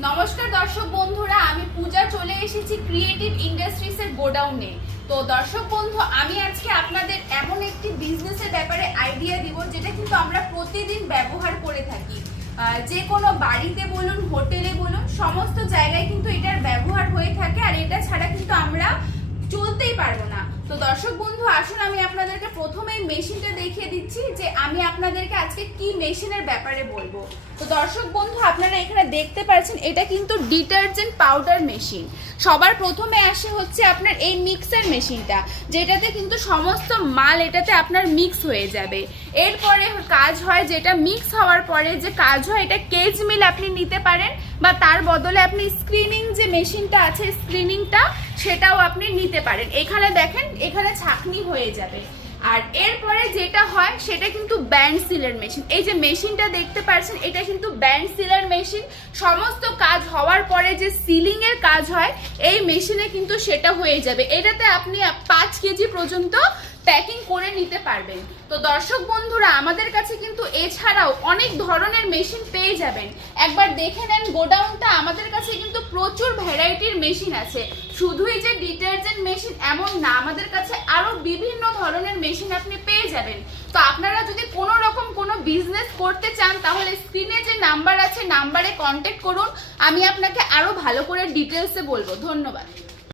নমস্কার দর্শক বন্ধুরা, আমি পূজা চলে এসেছি ক্রিয়েটিভ ইন্ডাস্ট্রিজের গোডাউনে। তো দর্শক বন্ধু, আমি আজকে আপনাদের এমন একটি বিজনেসের ব্যাপারে আইডিয়া দিব যেটা কিন্তু আমরা প্রতিদিন ব্যবহার করে থাকি। যে কোনো বাড়িতে বলুন, হোটেলে বলুন, সমস্ত জায়গায় কিন্তু এটার ব্যবহার হয়ে থাকে, আর এটা ছাড়া কিন্তু আমরা চলতেই পারবো না। তো দর্শক বন্ধু, আসুন আমি আপনাদেরকে প্রথমেই মেশিনটা দেখিয়ে দিচ্ছি যে আমি আপনাদেরকে আজকে কি মেশিনের ব্যাপারে বলবো। তো দর্শক বন্ধু, আপনারা এখানে দেখতে পাচ্ছেন এটা কিন্তু ডিটারজেন্ট পাউডার মেশিন। সবার প্রথমে আসে হচ্ছে আপনার এই মিক্সার মেশিনটা, যেটাতে কিন্তু সমস্ত মাল এটাতে আপনার মিক্স হয়ে যাবে। এরপরে কাজ হয়, যেটা মিক্স হওয়ার পরে যে কাজ হয়, এটা কেজ মিল আপনি নিতে পারেন, বা তার বদলে আপনি স্ক্রিনিং যে মেশিনটা আছে স্ক্রিনিংটা সেটাও আপনি নিতে পারেন। এখানে দেখেন, এখানে ছাঁকনি হয়ে যাবে। আর এরপরে যেটা হয় সেটা কিন্তু ব্যান্ড সিলার মেশিন। এই যে মেশিনটা দেখতে পাচ্ছেন, এটা কিন্তু ব্যান্ড সিলার মেশিন। সমস্ত কাজ হওয়ার পরে যে সিলিং এর কাজ হয় এই মেশিনে কিন্তু সেটা হয়ে যাবে। এটাতে আপনি 5 কেজি পর্যন্ত প্যাকিং করে নিতে পারবেন। তো দর্শক বন্ধুরা, আমাদের কাছে কিন্তু এছাড়াও অনেক ধরনের মেশিন পেয়ে যাবেন। একবার দেখে নেন গোডাউনটা, আমাদের কাছে কিন্তু প্রচুর ভ্যারাইটির মেশিন আছে। শুধুই যে ডিটারজেন্ট মেশিন এমন না, আমাদের কাছে আরো বিভিন্ন ধরনের মেশিন আপনি পেয়ে যাবেন। তো আপনারা যদি কোনো রকম কোনো বিজনেস করতে চান, তাহলে স্ক্রিনে যে নাম্বার আছে নাম্বারে কন্ট্যাক্ট করুন, আমি আপনাকে আরো ভালো করে ডিটেলসে বলবো। ধন্যবাদ।